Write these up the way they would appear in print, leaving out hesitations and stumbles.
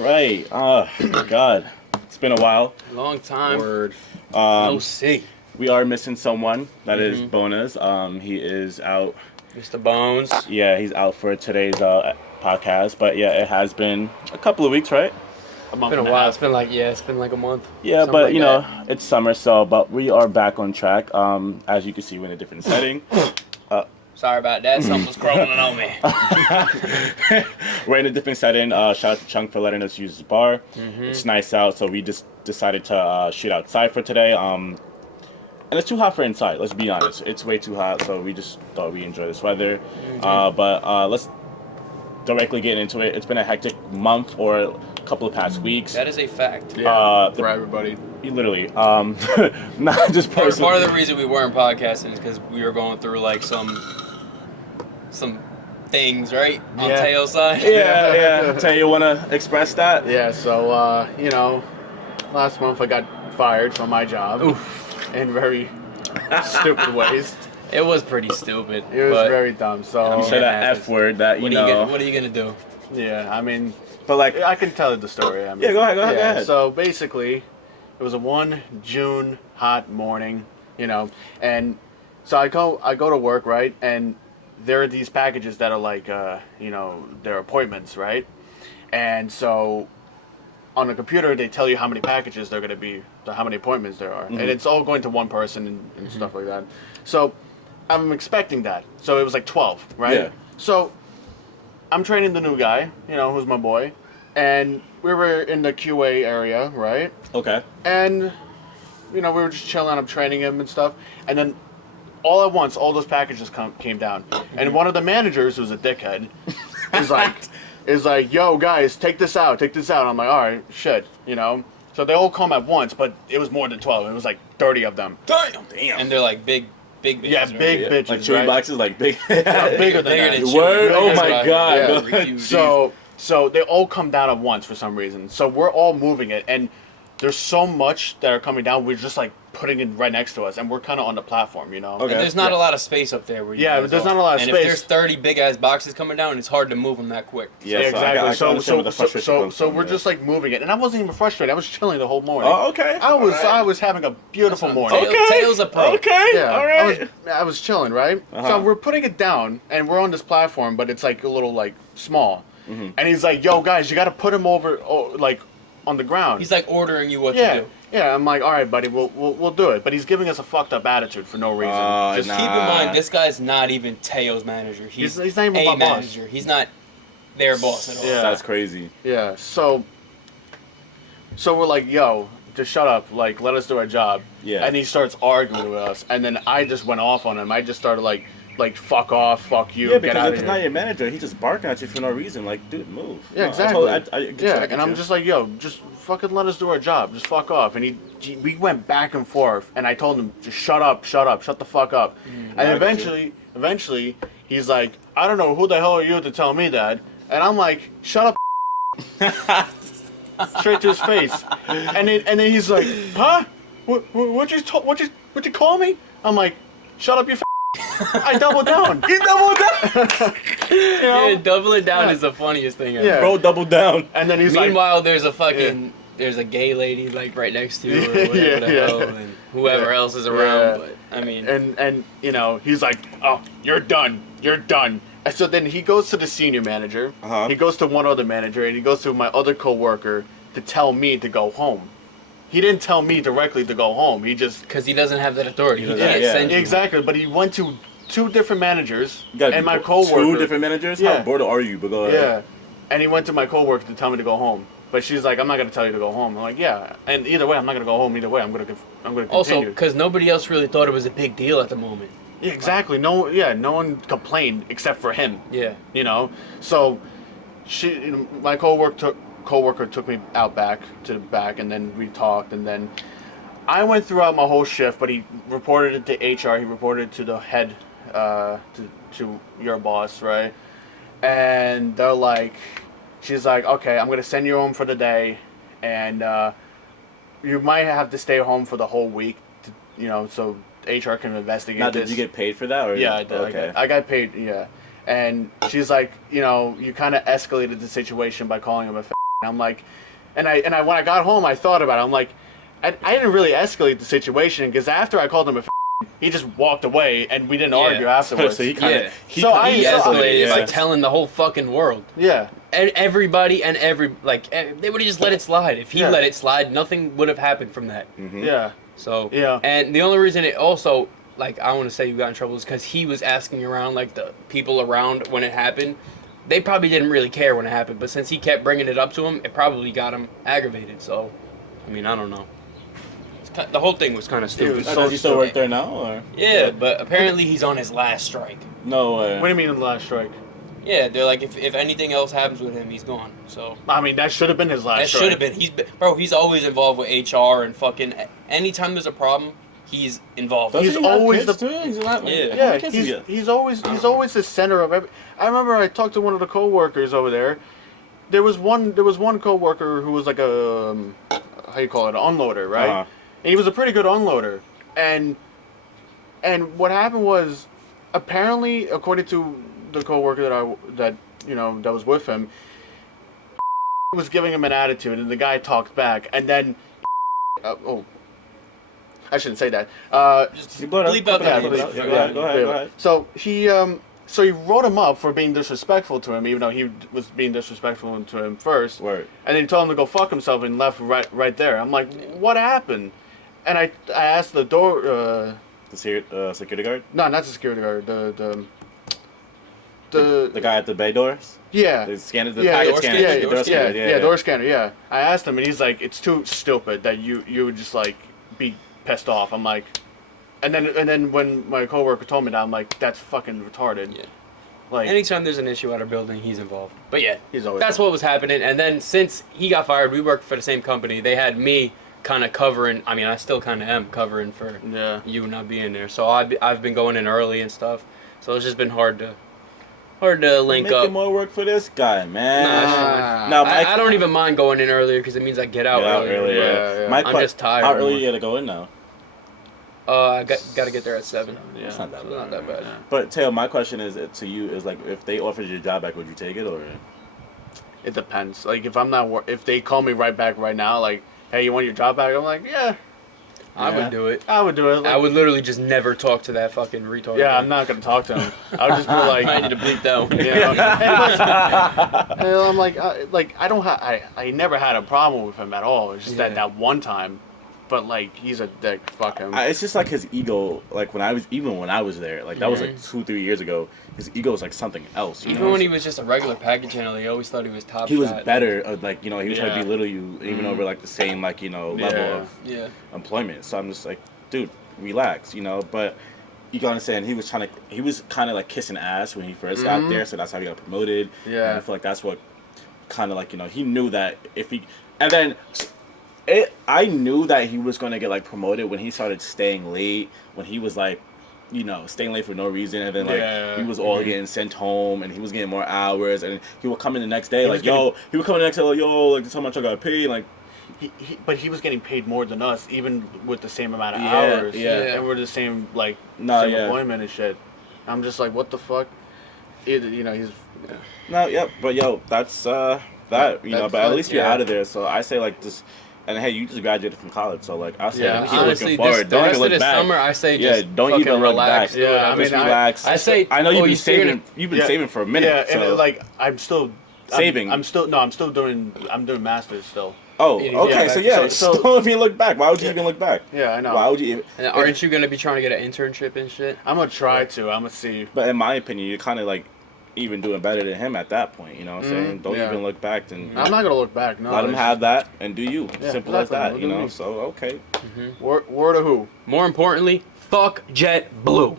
right. God, it's been a while. Long time. Word. No see. We are missing someone. That is Bonus. He is out. Mr. Bones. Yeah, he's out for today's podcast. But yeah, it has been a couple of weeks, right? A month It's been and a a while. half. It's been like a month. Yeah, Something but like you that. know, it's summer, so but we are back on track. As you can see, we're in a different setting. Sorry about that. Something was crawling on me. We're in a different setting. Shout out to Chunk for letting us use his bar. It's nice out, so we just decided to shoot outside for today. And it's too hot for inside. Let's be honest. It's way too hot, so we just thought we enjoy this weather. But let's directly get into it. It's been a hectic month or a couple of past weeks. That is a fact. Yeah, for everybody. Literally, not just Part personally. of the reason we weren't podcasting is because we were going through like some things, right? On Yeah. Teo's side. Yeah. Tay, you want to express that? Yeah, so, last month I got fired from my job in very stupid ways. It was pretty stupid. It was but very dumb, so, You said that happens. F word that, What are you gonna do? yeah, I mean, But like, I can tell you the story. I mean, yeah, go ahead. So basically, it was a 1 June hot morning, and so I go to work, right? And there are these packages that are like, they're appointments, right? And so on the computer, they tell you how many packages they're going to be, how many appointments there are. And it's all going to one person and stuff like that. So I'm expecting that. So it was like 12, right? Yeah. So I'm training the new guy, who's my boy. And we were in the QA area, right? okay. And, we were just chilling. I'm training him and stuff. And then all at once, all those packages came down. And one of the managers, who's a dickhead, is like, yo, guys, take this out. I'm like, all right, shit, So they all come at once, but it was more than 12. It was like 30 of them. Damn. And they're like big bitches. Yeah, right? big bitches, Like chewy right? boxes, like big. Bigger than Bigger that. than Word? chewy. Oh Bigger my than- God. Yeah. Go Huge. ahead. So they all come down at once for some reason. So we're all moving it, and there's so much that are coming down. We're just like putting it right next to us, and we're kind of on the platform, Okay. And there's not a lot of space up there. Where you Yeah, guys but there's are. not a lot of and space. if there's 30 big ass boxes coming down, it's hard to move them that quick. Yeah, exactly. I can understand where the frustration so comes from, we're yeah. just like moving it, and I wasn't even frustrated. I was chilling the whole morning. Oh, okay. I was All right. I was having a beautiful morning. Okay. Tails a pro. Okay. Yeah, All right. I was chilling, right? Uh-huh. So we're putting it down, and we're on this platform, but it's like a little like small. Mm-hmm. And he's like, "Yo, guys, you got to put him over, like, on the ground." He's like ordering you what yeah, to do. yeah. I'm like, "All right, buddy, we'll do it." But he's giving us a fucked up attitude for no reason. Just keep in mind, this guy's not even Teo's manager. He's not even a my boss. manager. He's not their boss at all. Yeah. That's crazy. Yeah. So we're like, "Yo, just shut up. Like, let us do our job." Yeah. And he starts arguing with us, and then I just went off on him. I just started like, fuck off, fuck you, Yeah, get because out if of it's here. not your manager, he's just barking at you for no reason. Like, dude, move. Yeah, No, exactly. I get yeah, you. and I'm just like, yo, just fucking let us do our job. Just fuck off. And we went back and forth, and I told him, just shut up, shut the fuck up. And I get eventually, he's like, I don't know, who the hell are you to tell me that? And I'm like, shut up. Straight to his face. And then he's like, huh? What you call me? I'm like, shut up, you I doubled down. He doubled down. Yeah, double it down Yeah. is the funniest thing ever. Yeah. Bro, double down. And then he's like, Meanwhile, there's a gay lady like right next to you or whatever Yeah, the yeah. hell, and whoever else is around. But I mean, and he's like, oh, you're done. And so then he goes to the senior manager. Uh-huh. He goes to one other manager, and he goes to my other coworker to tell me to go home. He didn't tell me directly to go home. He just because he doesn't have that authority. He doesn't- can't yeah. send you. exactly. But he went to 2 different managers You gotta and be my coworker. 2 different managers? Yeah. How bored are you? But go ahead. Yeah, and he went to my coworker to tell me to go home. But she's like, I'm not gonna tell you to go home. I'm like, yeah. And either way, I'm not gonna go home. Either way, I'm gonna continue. Also, because nobody else really thought it was a big deal at the moment. Yeah, exactly. No one complained except for him. Yeah. So my coworker took me out back to the back, and then we talked, and then I went throughout my whole shift, but he reported it to HR. He reported it to the head, to your boss, right? And they're like, she's like, okay, I'm gonna send you home for the day, and you might have to stay home for the whole week, so HR can investigate Now, this. did you get paid for that? Or Yeah, I did. Okay. I got paid, yeah. And she's like, you kind of escalated the situation by calling him a I'm like, and I when I got home, I thought about it. I'm like, I didn't really escalate the situation because after I called him a he just walked away and we didn't argue afterwards. So he kind of he escalated by telling the whole fucking world. Yeah. And everybody and they would have just let it slide. If he let it slide, nothing would have happened from that. Mm-hmm. Yeah. So and the only reason it also I want to say you got in trouble is because he was asking around the people around when it happened. They probably didn't really care when it happened, but since he kept bringing it up to him, it probably got him aggravated. So, I mean, I don't know. The whole thing was kind of stupid. Does he still work there now, or? Yeah, but apparently he's on his last strike. No way. What do you mean the last strike? Yeah, they're like, if anything else happens with him, he's gone. So I mean, that should have been his last strike. That should have been. He's always involved with HR and fucking. Anytime there's a problem, he's involved. He's always the he's always the center of every. I remember I talked to one of the coworkers over there. There was one coworker who was like a how you call it, an unloader, right? Uh-huh. And he was a pretty good unloader. And what happened was, apparently, according to the coworker that was with him, was giving him an attitude, and the guy talked back, and then I shouldn't say that. Just bleep out that. Go ahead. So he wrote him up for being disrespectful to him, even though he was being disrespectful to him first. Word. And then he told him to go fuck himself and left right there. I'm like, what happened? And I asked the door. The security guard? No, not the security guard. The guy at the bay doors? Yeah. The scanner, door scanner. Yeah. I asked him, and he's like, it's too stupid that you would just be pissed off. I'm like, and then when my coworker told me that, I'm like, that's fucking retarded. Yeah. Anytime there's an issue at our building, he's involved. But yeah, that's what was happening. And then since he got fired, we worked for the same company. They had me kind of covering. I mean, I still kind of am covering for you not being there. So I've been going in early and stuff. So it's just been hard to link up. Making more work for this guy, man. No, I don't even mind going in earlier because it means I get out earlier. Yeah. I'm just tired. How early you gotta go in now? I got to get there at 7. Yeah. It's not that bad. Not that bad. But Taylor, my question is to you is if they offered you a job back, would you take it or? It depends. If I'm not if they call me right back right now, hey, you want your job back? I'm like, yeah. I would do it. I would do it. I would literally just never talk to that fucking retard. Yeah, I'm not gonna talk to him. I would just be like, I need to bleep down. And I'm like I don't I never had a problem with him at all. It's just that one time. But he's a dick. Fuck him. It's just his ego. When I was there, that was 2-3 years ago. His ego was something else. Even when he was just a regular package handler, he always thought he was top. He was better. He was trying to belittle you, even over the same level of employment. So I'm just dude, relax. But you gotta understand, he was kind of kissing ass when he first got there. So that's how he got promoted. Yeah. And I feel that's what kind of he knew that if he and then. I knew that he was going to get promoted when he started staying late, when he was staying late for no reason, and then he was all getting sent home, and he was getting more hours, and he would come in the next day he would come in the next day this is how much I got paid, but he was getting paid more than us, even with the same amount of hours, and we're the same same employment and shit. I'm just what the fuck, he's but that's that but at least you're out of there, so I say just. And hey, you just graduated from college, so I say keep honestly, looking forward. Don't even look back. Summer, I say just don't even relax. Look back. Yeah, just relax. I say I know you've been saving. You've been saving for a minute. Yeah, so. and I'm still saving. I'm doing masters still. Oh, okay. So still, if you look back, why would you even look back? Yeah, I know. Why would you? Aren't you gonna be trying to get an internship and shit? I'm gonna try to. I'm gonna see. But in my opinion, you're kind of even doing better than him at that point. You know what I'm saying? Don't even look back. And I'm not gonna look back. No. Let him have that and do you. Simple as that. We'll So okay. Word of who? More importantly, fuck JetBlue.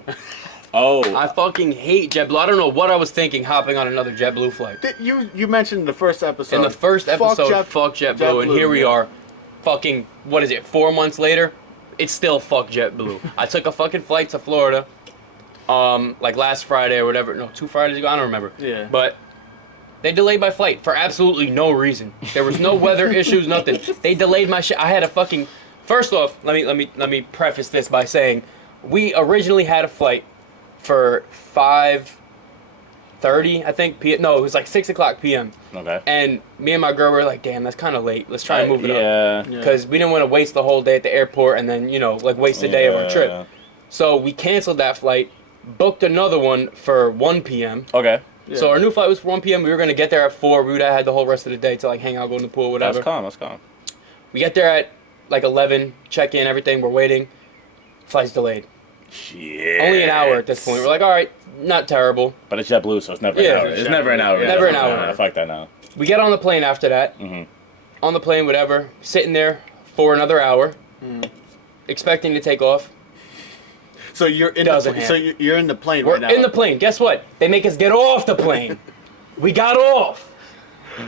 Oh. I fucking hate JetBlue. I don't know what I was thinking hopping on another JetBlue flight. You mentioned in the first episode. In the first episode, fuck JetBlue, and here we are, fucking 4 months later, it's still fuck JetBlue. I took a fucking flight to Florida. Last Friday or whatever. No, 2 Fridays ago. I don't remember. Yeah. But they delayed my flight for absolutely no reason. There was no weather issues, nothing. They delayed my shit. I had a fucking. First off, let me preface this by saying, we originally had a flight for 5 6:30, I think. No, it was like 6 o'clock p.m. Okay. And me and my girl were like, damn, that's kind of late. Let's try and move it up. Yeah. Because we didn't want to waste the whole day at the airport and then, like waste a day of our trip. So we canceled that flight, booked another one for 1 p.m. Okay. Yeah. So our new flight was for 1 p.m. We were going to get there at 4. We would have had the whole rest of the day to like hang out, go in the pool, whatever. That's calm. We get there at like 11, check in, everything. We're waiting. Flight's delayed. Shit. Only an hour at this point. We're like, all right, not terrible. But it's JetBlue, so it's never an hour. It's never an hour. Yeah. Never an hour. Fuck that now. We get on the plane after that. Mm-hmm. On the plane, whatever. Sitting there for another hour. Expecting to take off. So you're in you're in the plane We're right now. in the plane. Guess what? They make us get off the plane. We got off.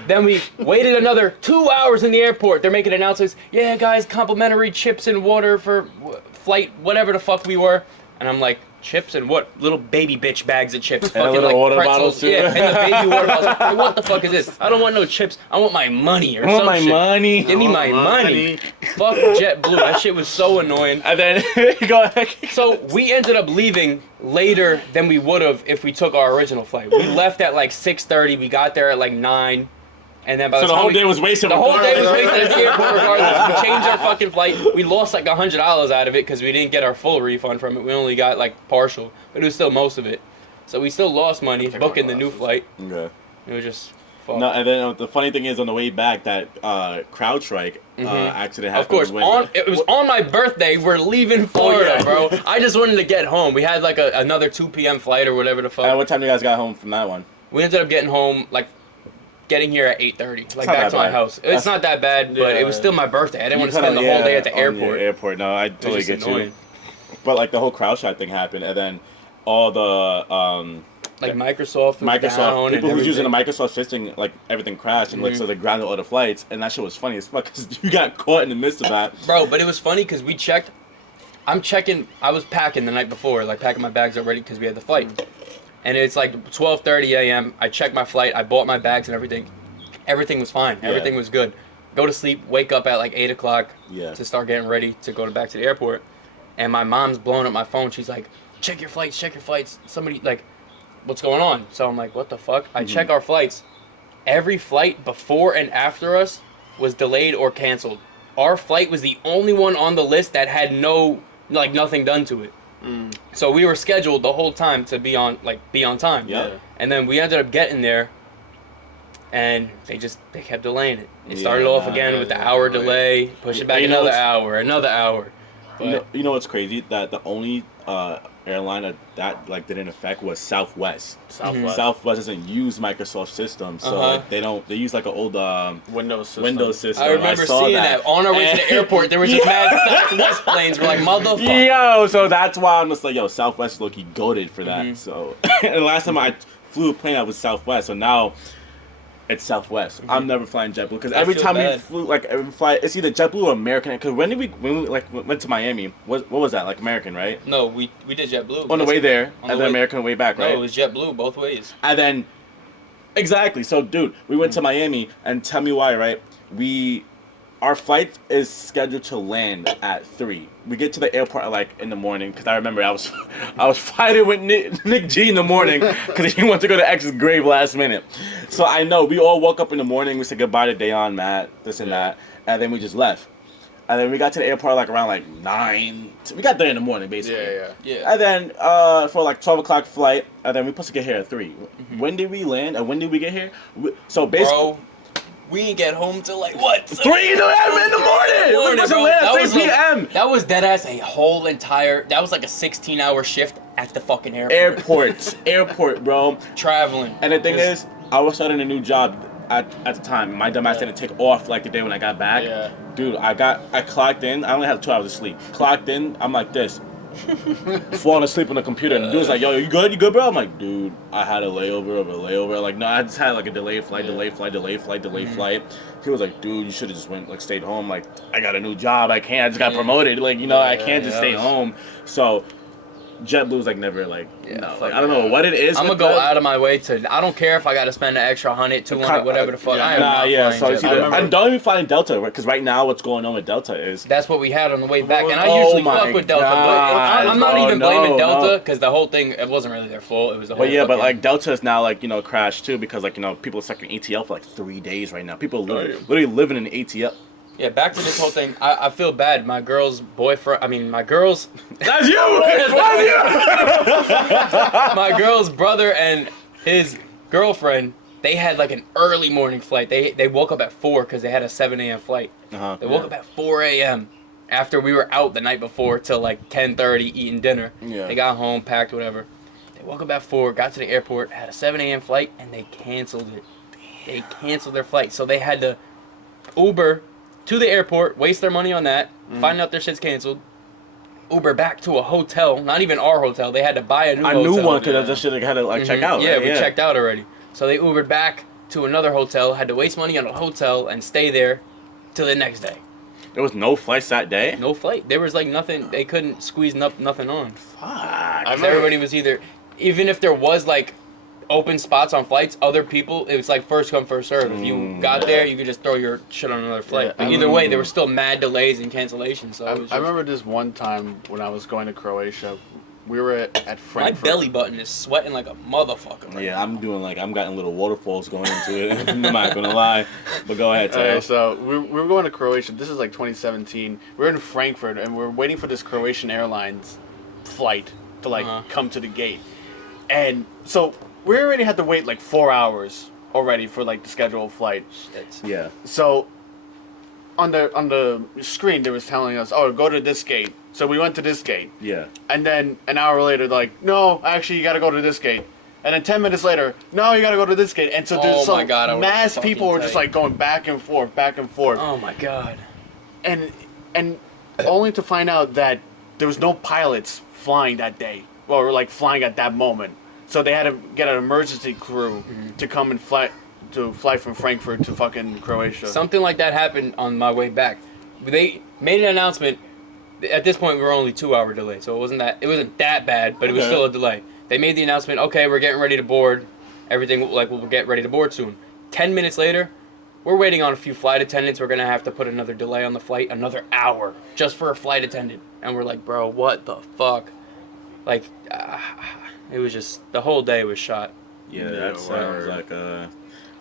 Then we waited another 2 hours in the airport. They're making announcements. Yeah, guys, complimentary chips and water for flight, whatever the fuck we were. And I'm like, chips and what? Little baby bitch bags of chips. And little like water pretzels. bottles too. Yeah, and the baby water bottles. Like, what the fuck is this? I don't want no chips. I want my money or some shit. Money. Give me my money. Fuck JetBlue. That shit was so annoying. And then go ahead. So we ended up leaving later than we would have if we took our original flight. We left at like 6:30. We got there at like 9. And then by So the whole day was wasted. The whole day was wasted at the airport regardless. We changed our fucking flight. We lost like $100 out of it because we didn't get our full refund from it. We only got like partial, but it was still most of it. So we still lost money booking the new flight. Okay. It was just fuck. No, and then the funny thing is, on the way back, that CrowdStrike accident happened. Of course, it was on my birthday. We're leaving Florida, bro. I just wanted to get home. We had like another 2 p.m. flight or whatever the fuck. And what time you guys got home from that one? We ended up getting home like getting here at 8:30, like not back that to my bad. house. It's not that bad, but it was still my birthday. I didn't want to spend the whole day at the airport. No, I It was totally just get annoying. you. But like the whole CrowdStrike thing happened, and then all the Like Microsoft was down people and who's using the everything. Microsoft system, like everything crashed, and like so they grounded all the flights, and that shit was funny as fuck because you got caught in the midst of that. Bro, but it was funny because we checked. I was packing the night before, like packing my bags already because we had the flight. And it's like 12:30 a.m. I checked my flight. I bought my bags and everything. Everything was fine. Yeah. Everything was good. Go to sleep, wake up at like 8 o'clock to start getting ready to go back to the airport. And my mom's blowing up my phone. She's like, check your flights. Somebody, like, what's going on? So I'm like, what the fuck? I check our flights. Every flight before and after us was delayed or canceled. Our flight was the only one on the list that had nothing done to it. So we were scheduled the whole time to be on time. Yeah. And then we ended up getting there, and they kept delaying it. It started off again with the hour delay, push it back another hour. But You know what's crazy? That the only airline that like didn't affect was Southwest. Southwest doesn't use Microsoft systems, so they use like an old Windows system. I remember seeing that on our way to the airport. There was just mad Southwest planes. We're like, motherfucker. Yo, so that's why I'm just like, yo, Southwest is low-key goated for that. So, and the last time I flew a plane, I was Southwest. So now it's Southwest. I'm never flying JetBlue because every time we flew, like every flight, it's either JetBlue or American. Because when we went to Miami, what was that, like American, right? No, we did JetBlue. On the way there, and then American on the way back, right? No, it was JetBlue both ways. And then, exactly. So, dude, we went to Miami, and tell me why, right? Our flight is scheduled to land at 3. We get to the airport like in the morning because I remember I was fighting with Nick G in the morning because he wanted to go to X's grave last minute. So I know we all woke up in the morning. We said goodbye to Dayon, Matt, this and that, and then we just left. And then we got to the airport like around like 9. We got there in the morning basically. Yeah. And then for like 12 o'clock flight, and then we supposed to get here at 3. When did we land? And when did we get here? So basically. Bro, we didn't get home till like what? 3 in the morning. We supposed to land at 3 p.m. That was deadass that was like a 16-hour shift at the fucking airport. Airport, bro. Traveling. And the thing is, I was starting a new job at the time. My dumbass didn't take off like the day when I got back. Yeah. Dude, I clocked in. I only had 2 hours of sleep. Clocked in. I'm like this. Falling asleep on the computer, and the dude's like, yo, you good, bro? I'm like, dude, I had a layover of a layover. Like, no, I just had like a delayed flight. He was like, dude, you should have just stayed home. Like, I got a new job, I just got promoted. Like, I can't just stay home. So JetBlue's like never like Yeah, no, fuck like I don't know what it is. I'm gonna with go that. out of my way to. I don't care if I got to spend an extra 100, 200, whatever the fuck. yeah. I am not So flying it's JetBlue. either, and don't even fly in Delta, because right now what's going on with Delta is That's what we had on the way back, and I Oh usually my fuck with Delta, but God. I'm not Oh, even no, blaming Delta no. because the whole thing it wasn't really their fault. It was the whole. But yeah, but fucking- like Delta is now like crashed too because like people are stuck in ATL for like 3 days right now. People are literally living in ATL. yeah, back to this whole thing. I feel bad. My girl's boyfriend. I mean, my girl's That's you. That's you. my girl's brother and his girlfriend. They had like an early morning flight. They woke up at 4 because they had a 7 a.m. flight. Uh-huh. They woke up at 4 a.m. after we were out the night before till like 10:30 eating dinner. Yeah. They got home, packed, whatever. They woke up at 4, got to the airport, had a 7 a.m. flight, and they canceled it. They canceled their flight. So they had to Uber to the airport, waste their money on that, find out their shit's canceled, Uber back to a hotel, not even our hotel. They had to buy a new hotel. A new one because I just should have had to like check out. Yeah, right? we checked out already. So they Ubered back to another hotel, had to waste money on a hotel and stay there till the next day. There was no flights that day. No flight. There was like nothing. They couldn't squeeze nothing on. Fuck. Everybody was either, even if there was like open spots on flights, other people, it was like first come first serve. If you got there, you could just throw your shit on another flight. Yeah, But either way, there were still mad delays and cancellations. So it was I just, remember this one time when I was going to Croatia. We were at my Frankfurt. belly button is sweating like a motherfucker. Right Yeah, now. I'm doing like I'm getting little waterfalls going into it. I'm not gonna lie, but go ahead, Tayo. So we were going to Croatia. This is like 2017. We're in Frankfurt and we're waiting for this Croatian Airlines flight to like come to the gate. And so we already had to wait like 4 hours already for like the scheduled flight. Yeah. So on the screen they was telling us, oh, go to this gate. So we went to this gate. Yeah. And then an hour later, they're like, no, actually, you got to go to this gate. And then 10 minutes later, no, you got to go to this gate. And so there's Oh my some God, I would've mass fucking people were just tight. like going back and forth, back and forth. Oh my god. And only to find out that there was no pilots flying that day. Or like flying at that moment. So they had to get an emergency crew to come and fly from Frankfurt to fucking Croatia. Something like that happened on my way back. They made an announcement. At this point, we were only 2 hour delay, so it wasn't that bad, but it was Okay. still a delay. They made the announcement. Okay, we're getting ready to board. Everything like we'll get ready to board soon. 10 minutes later, we're waiting on a few flight attendants. We're gonna have to put another delay on the flight, another hour just for a flight attendant. And we're like, bro, what the fuck? Like, it was just the whole day was shot. Yeah, Yeah, that sounds word. like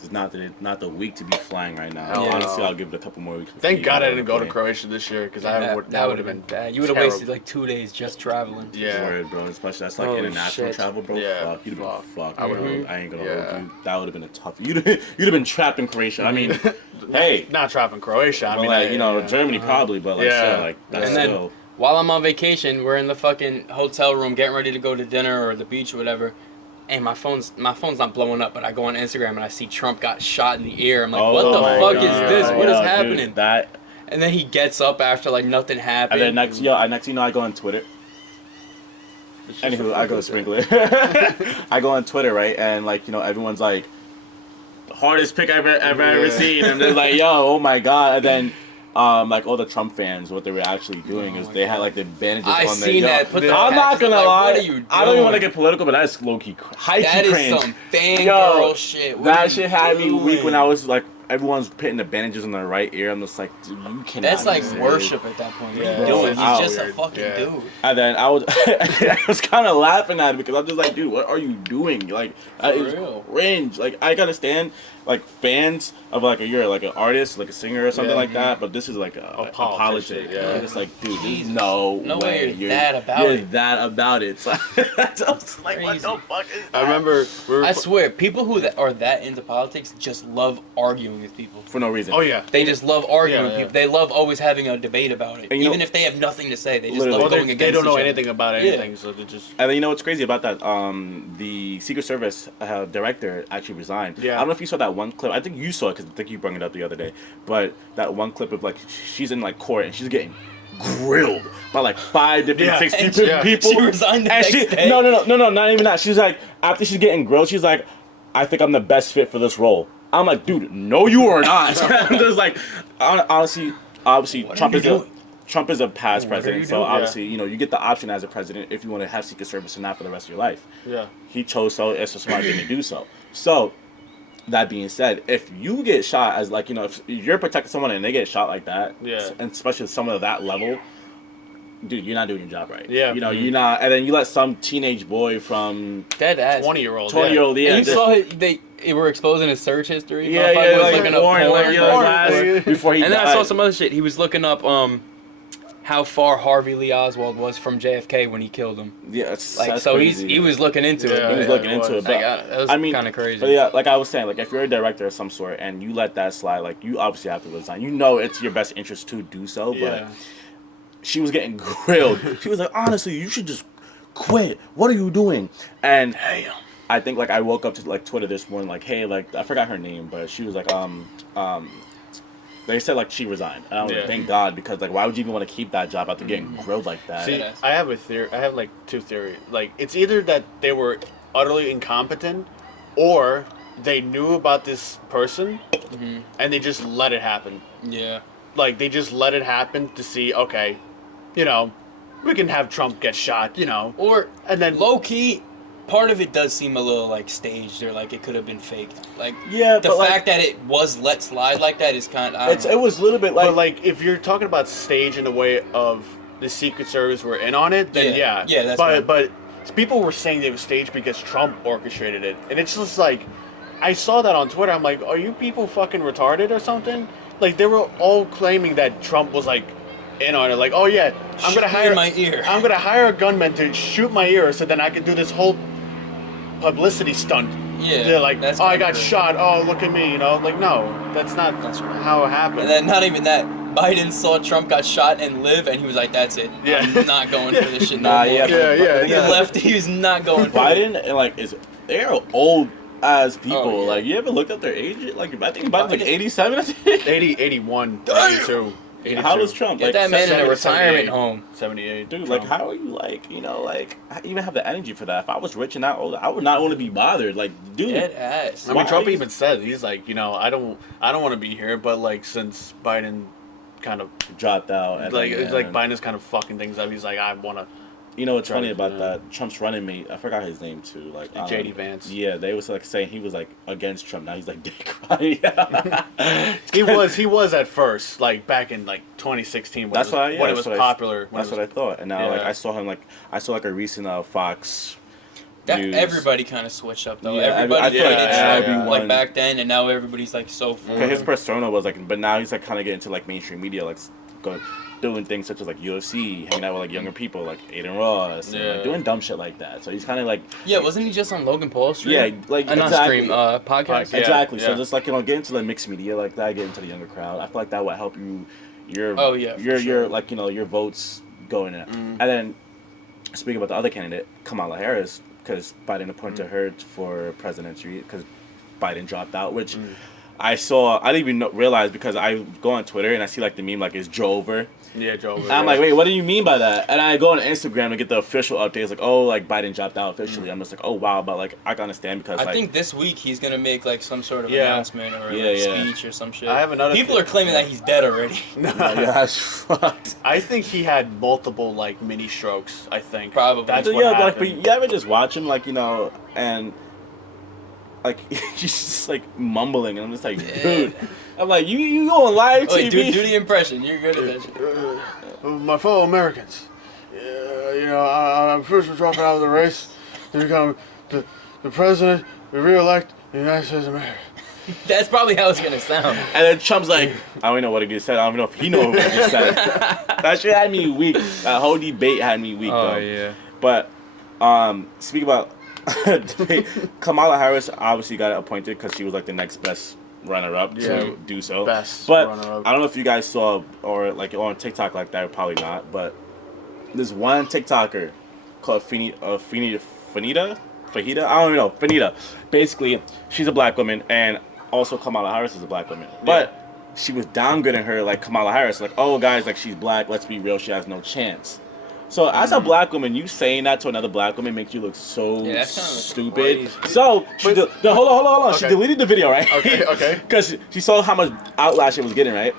it's not the week to be flying right now. Yeah. Honestly, I'll give it a couple more weeks. Thank God I didn't go to plane. Croatia this year because That would have been bad. You would have terrible. wasted like 2 days just traveling. Yeah. Word, bro. Especially that's like Holy international shit. travel, bro. Yeah, Fuck, you'd have fuck. been fucked. I would've- I ain't gonna yeah. hold you. That would have been a tough. You'd have been trapped in Croatia. I mean, hey, Not trapping Croatia. I but mean, like yeah. Germany probably, but like Yeah. still, like that's And then still. while I'm on vacation, we're in the fucking hotel room getting ready to go to dinner or the beach or whatever. And my phone's not blowing up, but I go on Instagram and I see Trump got shot in the ear. I'm like, what the Oh my fuck God. is this? What is Yo, happening? Dude, that And then he gets up after like nothing happened. and then next you know I go on Twitter. Anywho, I go sprinkler. I go on Twitter, right, and like everyone's like, the hardest pick I've ever seen, and they're like, yo, oh my god, and then. Like all the Trump fans, what they were actually doing is they had like the bandages I on their. seen that. Put the I'm not gonna like, lie. What are you doing? I don't even want to get political, but that's low key, high That key is cringe. some fangirl shit. What are That you shit had me weak when doing? I was like, everyone's putting the bandages on their right ear. I'm just like, dude, you cannot. That's like do this. worship at that point. What Yeah, are you doing? it's He's just a weird. fucking Yeah. dude. And then I was kind of laughing at it because I'm just like, dude, what are you doing? Like, it's real. cringe. Like, I can understand like fans of like you're like an artist, like a singer or something Yeah. like that, but this is like a politician, politic. yeah. It's like, dude, there's Jesus. no No way way you're that about you're it. that about it. So, I was like, what Crazy. the fuck is that? I remember we were. I swear, people who are that into politics just love arguing with people. For no reason. Oh yeah. They just love arguing Yeah, with yeah. people. They love always having a debate about it. And you Even know- if they have nothing to say, they just Literally. love Well, going against they don't know each other. anything about Yeah. anything, so they just. And then you know what's crazy about that? The Secret Service director actually resigned. Yeah. I don't know if you saw that one clip. I think you saw it because I think you brought it up the other day. But that one clip of like she's in like court and she's getting grilled by like 5 different, Yeah. 6 And different people. She resigned the and next day. No, not even that. She's like, after she's getting grilled, she's like, I think I'm the best fit for this role. I'm like, dude, no, you are not. I'm just like, honestly, obviously, What Trump are is you a. doing? Trump is a past What are president, you so doing? obviously, you know, you get the option as a president if you want to have Secret Service or not for the rest of your life. Yeah. He chose so. It's a smart thing to do so. So, that being said, if you get shot as like, you know, if you're protecting someone and they get shot like that, Yeah. and especially someone of that level, dude, you're not doing your job right. Yeah. You know, you're not, and then you let some teenage boy from Dead ass. 20-year-old. 20-year-old, yeah. And you just- saw it, they were exposing his search history. Yeah, Motherfucker was like looking up porn, like, porn, yo, bro. last- before he And then died. I saw some other shit. He was looking up how far Harvey Lee Oswald was from JFK when he killed him. Yeah, it's Like, that's so crazy. he was looking into Yeah, it. He was yeah, looking it into was. it, but Like, that was I mean, kind of crazy. But yeah, like I was saying, like if you're a director of some sort and you let that slide, like you obviously have to resign. You know it's your best interest to do so, Yeah. but she was getting grilled. She was like, honestly, you should just quit. What are you doing? And Damn. I think like I woke up to like Twitter this morning, like, hey, like I forgot her name, but she was like, they said like she resigned, and I was like, Yeah. thank God, because like why would you even want to keep that job after getting grilled like that? See, Badass. I have a theory. I have like two theories. Like, it's either that they were utterly incompetent, or they knew about this person and they just let it happen. Yeah. Like, they just let it happen to see, okay, you know, we can have Trump get shot, you know. Or, And then low key, part of it does seem a little like staged, or like it could have been faked. Like, Yeah, the but, like- fact that it was let slide like that is kind of. It was a little bit like, but like, if you're talking about stage in the way of the Secret Service were in on it, then Yeah. yeah. Yeah, that's but right. but people were saying it was staged because Trump orchestrated it, and it's just like, I saw that on Twitter. I'm like, are you people fucking retarded or something? Like, they were all claiming that Trump was like in on it. Like, oh yeah, I'm gonna Shoot me hire in my ear. I'm gonna hire a gunman to shoot my ear, so then I can do this whole publicity stunt. Yeah, They're like, that's oh, I kinda got crazy. shot. Oh, look at me. You know, like, no, that's not how it happened. And then not even that. Biden saw Trump got shot and live, and he was like, "That's it. Yeah. I'm not going for this shit no nah, more." yeah, Yeah, but yeah, the thing He is, left. He was not going for it. Biden and like they're old as people. Oh, yeah. Like you ever looked up their age? Like I think Biden's like Biden- 87. I think. 80, 81, Damn. 82. 82. How old is Trump? Get Like that man in a 70, retirement 78. home. 78. dude, Trump. like how are you like like even have the energy for that? If I was rich and that old, I would not want to be bothered. Like dude, Dead ass. I mean, Why? Trump even said, he's like, you know, I don't want to be here, but like, since Biden kind of dropped out. At like, the it's like end. Biden's kind of fucking things up. He's like, I want to. You know what's Try funny to- about yeah. that? Trump's running mate. I forgot his name too. Like JD Vance. Yeah, they was like saying he was like against Trump. Now he's like dick riding. He was at first, like back in like 2016 when That's it was, why. Yeah, when it that's was what popular. That's what I thought. And now like Yeah. I saw him I saw like a recent Fox. That News. everybody kind of switched up though. Yeah, I Everybody feel like did Trump everyone- like back then, and now everybody's like so for Cause his him. persona was like, but now he's like kind of getting into like mainstream media, like doing things such as like UFC, hanging out with like younger people like Aiden Ross, and, like, Yeah. doing dumb shit like that. So he's kind of like, Yeah, wasn't he just on Logan Paul's stream? yeah, like Not exactly. stream, podcast. Podcast. Yeah, Exactly. So yeah. just like get into the mixed media like that, get into the younger crowd. I feel like that would help you. Oh, yeah, for Your sure. like your votes going in. And then speaking about the other candidate, Kamala Harris, because Biden appointed her for presidency because Biden dropped out, which I saw. I didn't even realize because I go on Twitter and I see like the meme like is Joe over. Yeah, Joe. And I'm like, wait, what do you mean by that? And I go on Instagram and get the official updates, like, oh, like Biden dropped out officially. I'm just like, oh wow, but like I can understand because I like think this week he's gonna make like some sort of Yeah. announcement or Yeah, like, yeah. speech or some shit. I have another People thing. are claiming that he's dead already. yeah, that's fucked. I think he had multiple like mini strokes. I think Probably. that's So, what yeah, like, happened. but you ever just watch him, like, and like he's just like mumbling, and I'm just like, dude, I'm like, you on live Wait, TV? do the impression. You're good at that shit. My fellow Americans, you know, I'm first for dropping out of the race to become the president, to re-elect the United States of America. That's probably how it's gonna sound. And then Trump's like, I don't even know what he just said. I don't even know if he knows what he said. That shit had me weak. That whole debate had me weak, though. yeah. But speaking about debate, Kamala Harris obviously got appointed because she was like the next best runner-up Yeah. to do so. Best But runner-up. I don't know if you guys saw or like on TikTok like that, probably not. But there's one TikToker called Fahita. I don't know. Fahita. Basically, she's a black woman, and also Kamala Harris is a black woman. But she was downgrading her like Kamala Harris, like, oh guys, like she's black. Let's be real, she has no chance. So as a black woman, you saying that to another black woman makes you look so Yeah, that's kinda stupid. crazy. So she hold on. She Okay. deleted the video, right? Okay. Because she saw how much outlash it was getting, right?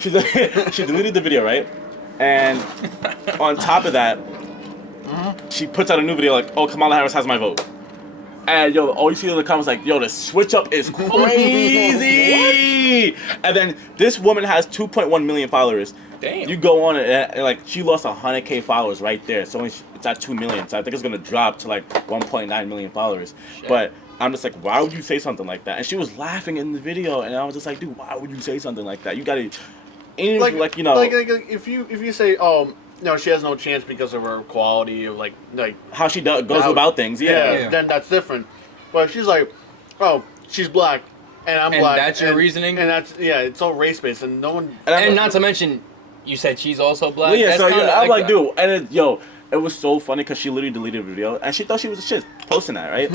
she deleted the video, right? And on top of that, she puts out a new video like, "Oh, Kamala Harris has my vote." And yo, all you see in the comments like, "Yo, the switch up is crazy." And then this woman has 2.1 million followers. Damn. You go on and like she lost 100K followers right there. So it's at 2 million. So I think it's gonna drop to like 1.9 million followers. Shit. But I'm just like, why would you say something like that? And she was laughing in the video, and I was just like, dude, why would you say something like that? You gotta, like you know, like if you say, oh, no, she has no chance because of her quality of like how she goes about things. Yeah. Then that's different. But she's like, oh, she's black, and I'm And black. that's your reasoning? And that's it's all race based, and no one. And not to mention, you said she's also black. Well, yeah, That's so kinda I'm like, dude, and it was so funny because she literally deleted the video, and she thought she was a shit posting that, right?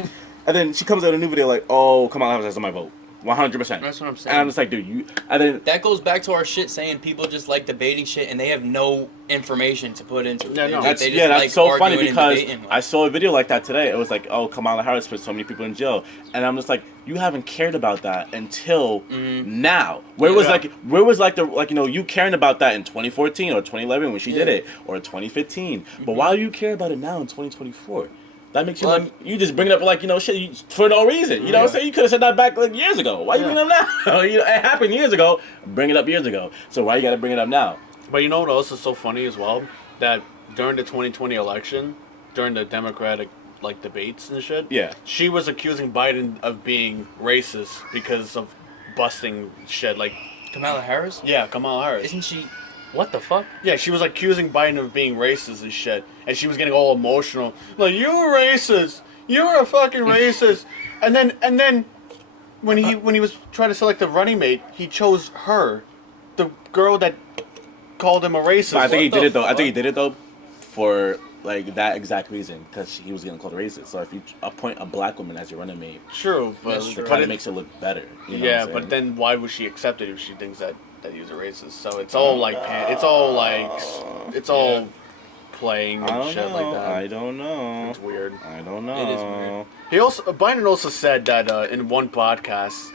And then she comes out with a new video like, "Oh, Kamala Harris has my vote, 100%." That's what I'm saying. And I'm just like, dude, and then That goes back to our shit saying people just like debating shit and they have no information to put into it. Yeah, no. that's They just that's like so funny arguing and because debating. I saw a video like that today. It was like, "Oh, Kamala Harris put so many people in jail," and I'm just like, you haven't cared about that until now. Where was the you caring about that in 2014 or 2011 when she did it, or 2015? But why do you care about it now in 2024? That makes you like you just bring it up like shit for no reason. You know what I'm saying? You could have said that back like years ago. Why you bring it up now? It happened years ago. Bring it up years ago. So why you got to bring it up now? But you know what else is so funny as well? That during the 2020 election, during the Democratic debates and shit, she was accusing Biden of being racist because of busting shit like Kamala Harris? Yeah, Kamala Harris. Isn't she? What the fuck? Yeah, she was accusing Biden of being racist and shit, and she was getting all emotional, like you're racist, you're a fucking racist, and then when he was trying to select a running mate, he chose her, the girl that called him a racist. But I think he did it though. I think he did it though, for like that exact reason, because he was getting called a racist. So if you appoint a black woman as your running mate, true, but it kind of makes it look better. You know yeah, but then why would she accept it if she thinks that he was a racist? So it's all it's all playing and shit like that. I don't know. It's weird. I don't know. It is weird. Biden also said that in one podcast.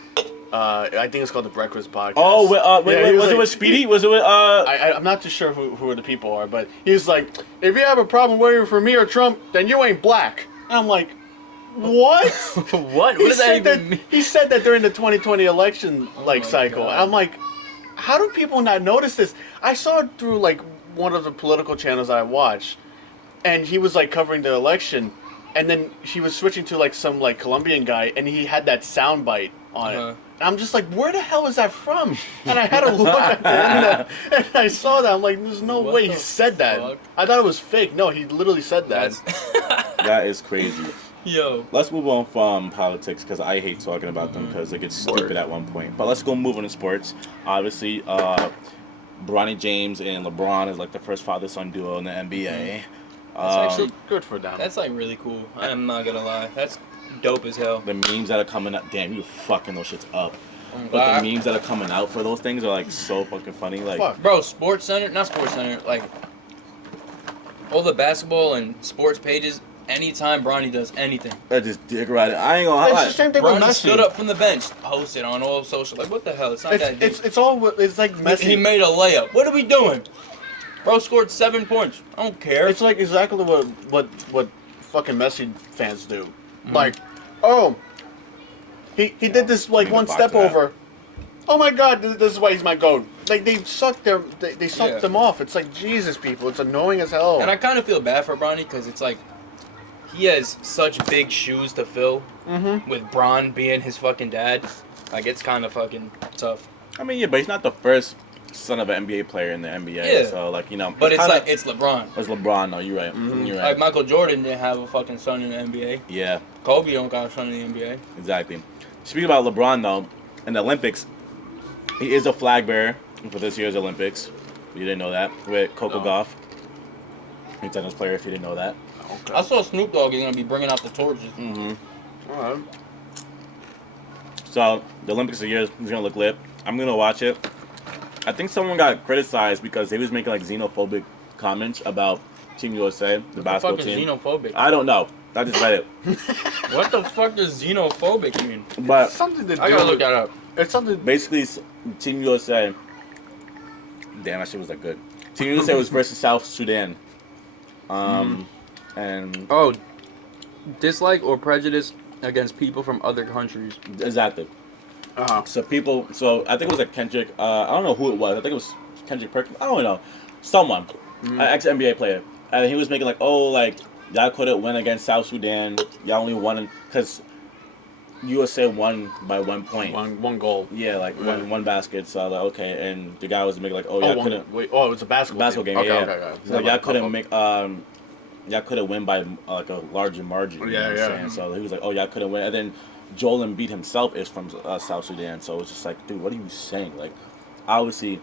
I think it's called the Breakfast Podcast. Oh, was it with Speedy? Was it with I'm not too sure who the people are, but he was like, if you have a problem voting for me or Trump, then you ain't black. And I'm like, what? What? What does that even mean? He said that during the 2020 election cycle. God. I'm like, how do people not notice this? I saw it through one of the political channels that I watch, and he was covering the election, and then he was switching to some Colombian guy, and he had that sound bite on it. I'm just like, where the hell is that from? And I had to look at the internet, and I saw that. I'm like, there's no way he said that. I thought it was fake. No, he literally said that. That is crazy. Yo. Let's move on from politics because I hate talking about them because it gets stupid at one point. But let's go move on to sports. Obviously, Bronny James and LeBron is the first father-son duo in the NBA. That's actually good for them. That's really cool. I'm not gonna lie. That's dope as hell. The memes that are coming up, damn, you fucking those shits up. But the memes that are coming out for those things are so fucking funny. Bro, Sports Center, all the basketball and sports pages. Anytime Bronny does anything, I just dig right. I ain't gonna lie. It's the same thing with Bronny Messi. stood up from the bench, posted on all social. What the hell? It's not that deep. It's like Messi. He made a layup. What are we doing? Bro scored 7 points. I don't care. It's exactly what fucking Messi fans do. He did this one step over. Oh my God, this is why he's my GOAT. They sucked them off. It's Jesus, people. It's annoying as hell. And I kind of feel bad for Bronny because it's he has such big shoes to fill with Bron being his fucking dad. It's kind of fucking tough. I mean, yeah, but he's not the first son of an NBA player in the NBA. Yeah. So, But it's LeBron. It's LeBron, though. You're right. You're right. Michael Jordan didn't have a fucking son in the NBA. Yeah. Kobe don't got a son in the NBA. Exactly. Speaking about LeBron, though, in the Olympics, he is a flag bearer for this year's Olympics. You didn't know that. With Coco Gauff. He's tennis player, if you didn't know that. Okay. I saw Snoop Dogg is going to be bringing out the torches. All right. So, the Olympics of the year is going to look lit. I'm going to watch it. I think someone got criticized because they was making xenophobic comments about Team USA, the basketball team. Xenophobic? I don't know. I just read it. What the fuck does xenophobic mean? But it's something to do. I gotta look that up. It's something. Basically, Team USA Damn, that shit was like good. Team USA was versus South Sudan. And Dislike or prejudice against people from other countries. exactly. So I think it was like Kendrick. I don't know who it was. I think it was Kendrick Perkins. I don't know. Someone, an ex NBA player, and he was making like, oh, like y'all couldn't win against South Sudan. Y'all only won because USA won by 1 point. One goal. Yeah, like one basket. So I was like, okay, and the guy was making like, oh, y'all couldn't. Wait, it was a basketball game. Okay, Yeah. okay. So like, y'all couldn't make y'all couldn't win by like a larger margin. You know what I'm saying? So he was like, oh, y'all couldn't win, and then Joel Embiid himself is from South Sudan, so it's just like, dude, what are you saying? Like, obviously,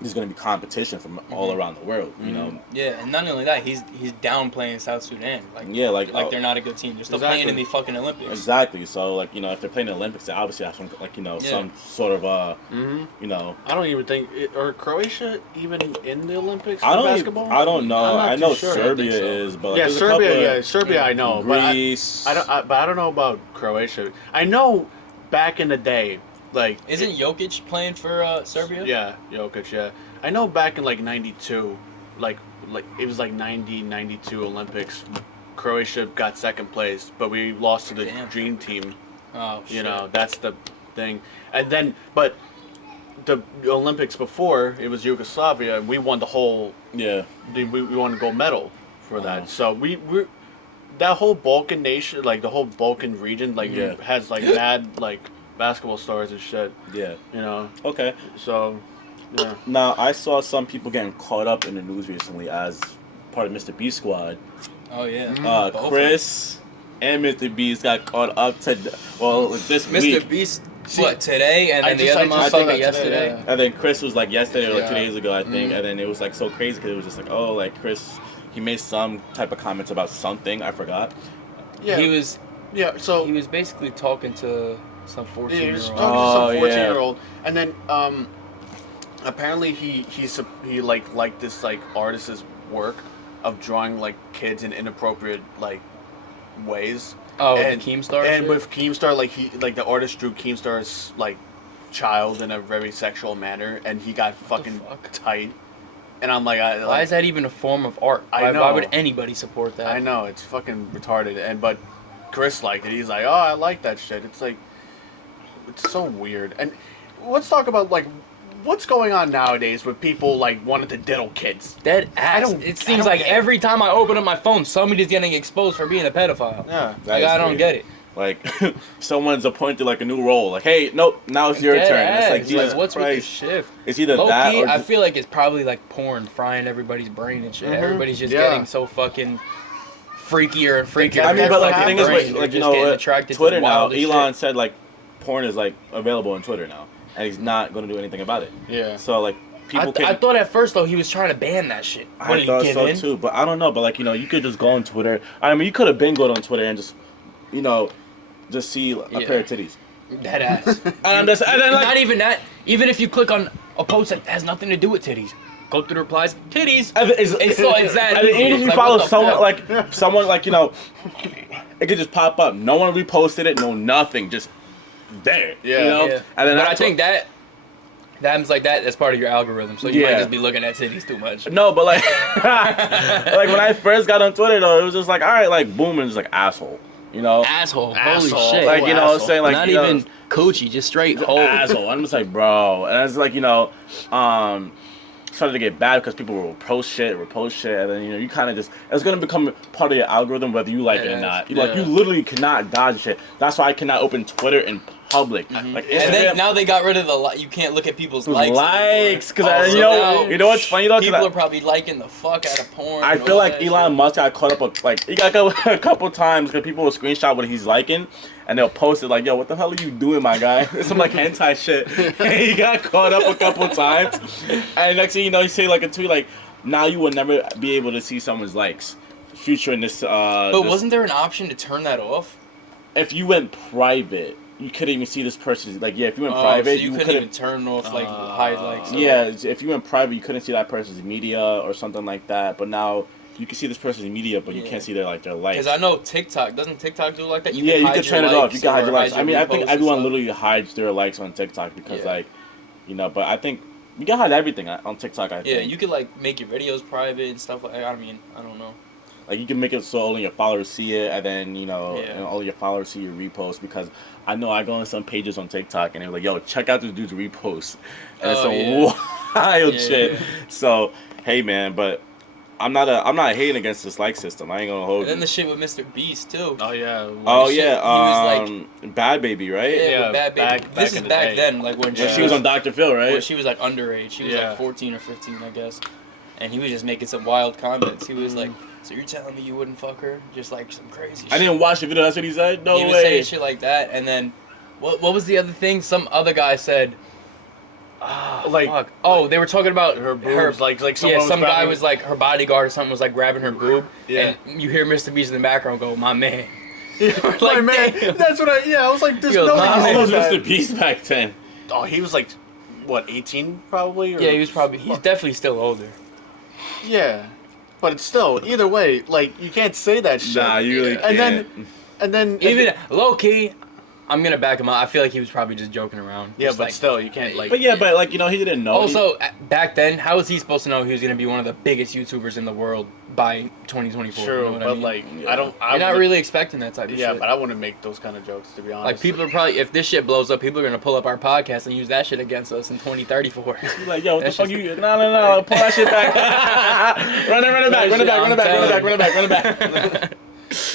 there's gonna be competition from all around the world, you know. Yeah, and not only that, he's downplaying South Sudan. Like, like they're not a good team. They're still playing in the fucking Olympics. Exactly. So like, you know, if they're playing the Olympics, they obviously have some like, you know, some sort of you know. I don't even think are Croatia even in the Olympics for basketball? I don't know. I know sure. Serbia is, but like, yeah, Serbia. Serbia, I know. Greece. But I don't know about Croatia. I know back in the day, like isn't Jokic playing for Serbia? Yeah, Jokic. Yeah, I know back in like '92, like it was like 92 Olympics. Croatia got second place, but we lost to the Dream Team. Oh, shit. You know, that's the thing. And then, but the Olympics before, it was Yugoslavia, and we won the whole. Yeah. We won the gold medal for that. So we that whole Balkan nation, like the whole Balkan region, like has like mad like basketball stars and shit. Yeah. You know. Okay. So. Yeah. Now I saw some people getting caught up in the news recently as part of Mr. Beast squad. Oh yeah. Chris and Mr. Beast got caught up this week. Mr. Beast. What, today? And then the other motherfucker yesterday? Yeah. And then Chris was like yesterday or like 2 days ago, I think. And then it was like so crazy because it was just like, oh, like Chris, he made some type of comments about something. I forgot. Yeah. He was. Yeah. So he was basically talking to some 14-year-old. Yeah, he was talking to some 14-year-old, and then apparently he liked this like artist's work of drawing like kids in inappropriate like ways. Oh, and Keemstar. And with Keemstar, like the artist drew Keemstar's like child in a very sexual manner, and he got fucking tight. And I'm like, why is that even a form of art? I know. Why would anybody support that? I know, it's fucking retarded. But Chris liked it. He's like, oh, I like that shit. It's like, it's so weird. And let's talk about like what's going on nowadays with people like wanting to diddle kids. Dead ass. It seems like every time I open up my phone, somebody's getting exposed for being a pedophile. Yeah, like I don't get it. Like someone's appointed like a new role. Like, hey, nope, now it's your turn. Ass. It's like, Jesus like what's Christ. with this shift? It's either Low that key, or I feel like it's probably like porn frying everybody's brain and shit. Mm-hmm. Everybody's just getting so fucking freakier and freakier. I mean, but like the thing is, like you know, Twitter now. Elon shit. said like porn is like available on Twitter now, and he's not going to do anything about it. Yeah. So like people I thought at first though he was trying to ban that shit. I thought so too, but I don't know. But like you know, you could just go on Twitter. I mean, you could have been going on Twitter and just, you know, just see a pair of titties. That ass. And then like, not even that. Even if you click on a post that has nothing to do with titties, go through the replies, titties. It's that. And even if you follow someone like you know, it could just pop up. No one reposted it. No nothing. Just there. Yeah. You know? Yeah. And then but I think that happens like that. That's part of your algorithm. So you might just be looking at titties too much. No, but like, like when I first got on Twitter though, it was just like, all right, like boom, and just like asshole. You know, asshole. Holy shit! Like you know, what I'm saying like not even coochie, just straight hole. Asshole. I'm just like, bro, and it's like you know, started to get bad because people will repost shit, and then you know, you kind of just it's gonna become part of your algorithm whether you like it or not. You like you literally cannot dodge shit. That's why I cannot open Twitter in public. Mm-hmm. Like Instagram, and then now they got rid of you can't look at people's likes because you know what's funny though? People are probably liking the fuck out of porn. I feel like Elon Musk got caught up like he got a couple times because people will screenshot what he's liking and they'll post it like, yo, what the hell are you doing, my guy? Some like hentai shit. And he got caught up a couple times, and next thing you know, you say like a tweet like, now you will never be able to see someone's likes. Future in this. But wasn't there an option to turn that off? If you went private. You couldn't even see this person's if you went private, so you couldn't even turn off hide likes. Yeah, if you went private, you couldn't see that person's media or something like that. But now you can see this person's media, but you can't see their likes. Because I know TikTok doesn't TikTok do like that. You can turn it off. You can hide your likes. I mean, I think everyone literally hides their likes on TikTok because you know. But I think You can hide everything on TikTok, I think. Yeah, you could like make your videos private and stuff like that. I mean, I don't know. Like you can make it so only your followers see it, and then Yeah. and all your followers see your repost. Because I know I go on some pages on TikTok and they're like, "Yo, check out this dude's repost," and it's some wild shit. So hey, man, but I'm not hating against this like system. I ain't gonna hold And then you. the shit with Mr. Beast too. Oh yeah. Oh shit, yeah, he was Bad Baby, right? Yeah, with Bad Baby. back This is in the back day. then, like when When she was on Dr. Phil, when right? she was like underage. She was Yeah. like 14 or 15, I guess. And he was just making some wild comments. He was like, "So you're telling me you wouldn't fuck her?" Just like some crazy shit. I didn't watch the video. That's what he said. No He was way. saying shit like that, and then what was the other thing? Some other guy said, Like- fuck. Oh, they were talking about Her boobs, like someone yeah, was some guy grabbing- was like her bodyguard or something was like grabbing her boob. Yeah. And you hear Mr. Beast in the background go, "My man." Like, Like, man, damn. that's what I was like, there's He goes, no "Nah, How man." old was that. Mr. Beast back then? Oh, he was like, what, 18 probably? Or, Yeah, he's definitely still older. Yeah, but it's still, either way, like, you can't say that shit. Nah, you really And can't. then Even low key, I'm gonna back him up. I feel like he was probably just joking around. yeah, Just but like, still, you can't, like, But yeah, but like he didn't know. Also, back then, how was he supposed to know he was gonna be one of the biggest YouTubers in the world by 2024? true, you know what but I mean? like, Yeah. I don't, You're not really expecting that type of yeah, shit. but I wouldn't make those kind of jokes, to be honest. Like, people are probably, if this shit blows up, people are gonna pull up our podcast and use that shit against us in 2034. You're like, yo, what the That's fuck just- you? No, pull that shit back. run it back, run it back, run it back, run it back, run it back.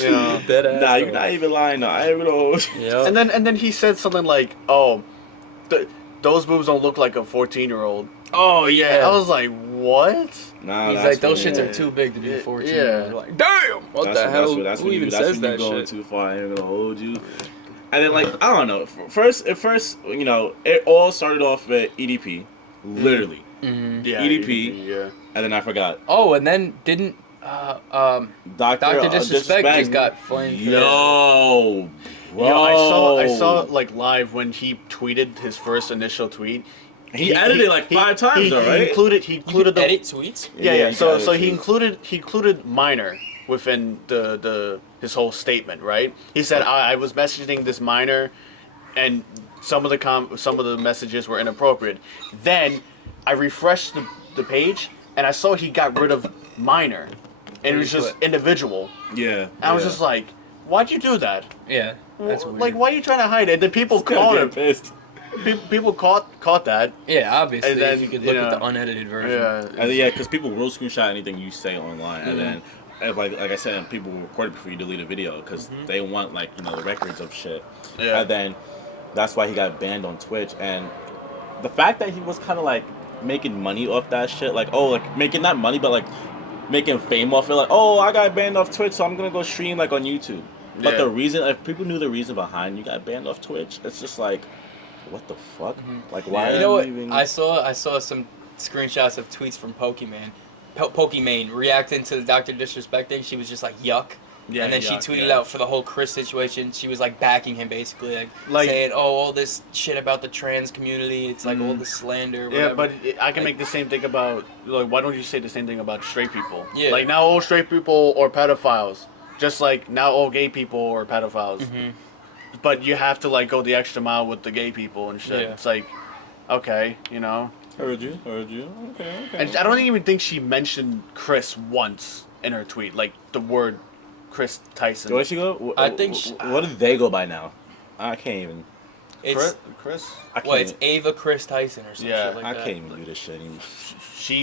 You know? Nah, you're not even lying. No, I ain't gonna. Yeah. And then he said something like, "Oh, those boobs don't look like a 14-year-old." Oh yeah. I was like, "What?" Nah, He's that's like, those when- shits are too big to be 14. Yeah. You're like, damn. What the hell? That's Who when even you, says that going shit? too far. I ain't gonna hold you. And then like I don't know. First, you know, it all started off with EDP, literally, Mhm. Yeah, EDP. Yeah. and then I forgot. Oh, and then didn't Dr. Disrespect just got flamed for Yo, bro. Yo, I saw like live when he tweeted his first initial tweet. He edited it like 5 times, though, right? He included the edit tweets. yeah. he So got it, he too. included minor within the his whole statement, right? He said I was messaging this minor, and some of the messages were inappropriate. Then I refreshed the page and I saw he got rid of minor, and it was just individual. Yeah. And I was just like, why'd you do that? Yeah, that's weird. Like, why are you trying to hide it? And then people caught him. pissed. People caught that. Yeah, obviously, And then, if you could look you at the know, unedited version. Yeah. And yeah, because people will screenshot anything you say online, and then, like I said, people will record it before you delete a video because they want like the records of shit. Yeah. And then that's why he got banned on Twitch. And the fact that he was kind of like making money off that shit, like making not money, but like making fame off it, like I got banned off Twitch, so I'm gonna go stream like on YouTube. But Yeah. the reason, if people knew the reason behind you got banned off Twitch, it's just like, what the fuck? Like, why? Yeah. You know are what? you even... I saw some screenshots of tweets from Pokimane reacting to the Dr. Disrespect thing. She was just like, yuck. Yeah, and then she yuck, tweeted yeah. out for the whole Chris situation. She was like backing him basically, Like- saying, all this shit about the trans community. It's like all this slander. Yeah, Whatever. but I can make the same thing about, like, why don't you say the same thing about straight people? Yeah. Like, now all straight people are pedophiles. Just like now all gay people are pedophiles. Mhm. But you have to, like, go the extra mile with the gay people and shit. Yeah. It's like, okay, Heard you. Okay. And I don't even think she mentioned Chris once in her tweet. Like, the word Chris Tyson. Where'd she go? I think What do they go by now? I can't even. it's Chris? I can't. well, it's Ava Chris Tyson or some Yeah, shit like I that. can't even do this shit anymore.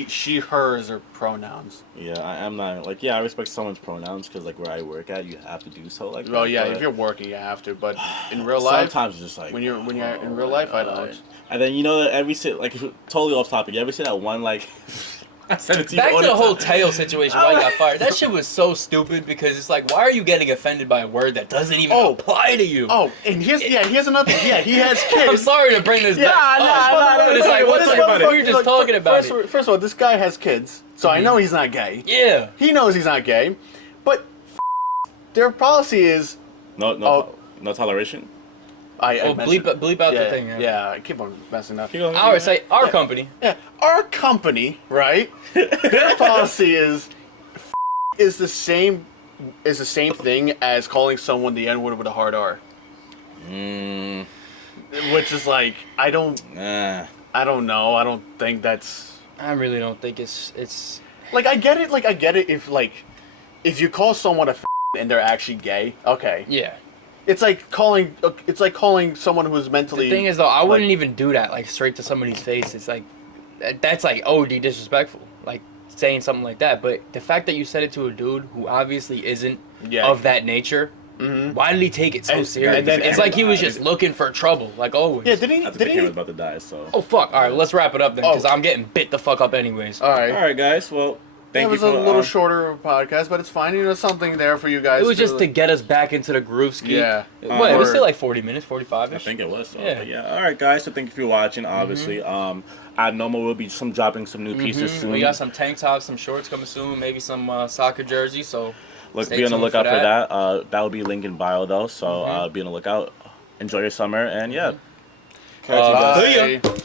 She, hers are pronouns. Yeah, I'm not like. Yeah, I respect someone's pronouns because like where I work at, you have to do so. Like. Well, that, yeah, but if you're working, you have to. But in real life, sometimes it's just like when you're in real life, I don't. And then that every like totally off topic. You ever see that one like? I sent it to you Back all to the whole time. Tail situation, why he got fired. That shit was so stupid because it's like, why are you getting offended by a word that doesn't even apply to you? Oh, and here's another. Yeah, he has kids. I'm sorry to bring this back. nah, but it's like, let's talk about it. we were just talking about it. First of all, this guy has kids, so I know he's not gay. Yeah. He knows he's not gay, but their policy is No toleration. I bleep out yeah, the thing. Yeah, I keep on messing up. Our company. Yeah, our company, right? Their policy is the same thing as calling someone the N-word with a hard R. Mm, Which is like I don't I don't know. I don't think that's. I really don't think it's. Like, I get it. Like, I get it if you call someone a and they're actually gay. Okay. Yeah. It's like calling someone who's mentally. The thing is, though, I wouldn't even do that, like, straight to somebody's face. It's like, that's like OD disrespectful, like saying something like that. But the fact that you said it to a dude who obviously isn't of that nature, why did he take it so serious? It's like he was just looking for trouble, like always. Yeah, did he? I think the camera's about to die, so. Oh fuck! All right, let's wrap it up then, because I'm getting bit the fuck up anyways. All right. All right, guys. Well, thank you for. It was a little shorter podcast, but it's fine. You know, something there for you guys. It was just to get us back into the groove ski. Yeah. What? It was still like 40 minutes, 45ish. I think it was. So. Yeah. But yeah. All right, guys. So thank you for watching. Obviously, at Normal we'll be dropping some new pieces soon. We got some tank tops, some shorts coming soon, maybe some soccer jerseys. So Look, be on the lookout for that. That will be link in bio though. So be on the lookout. Enjoy your summer and yeah. Bye.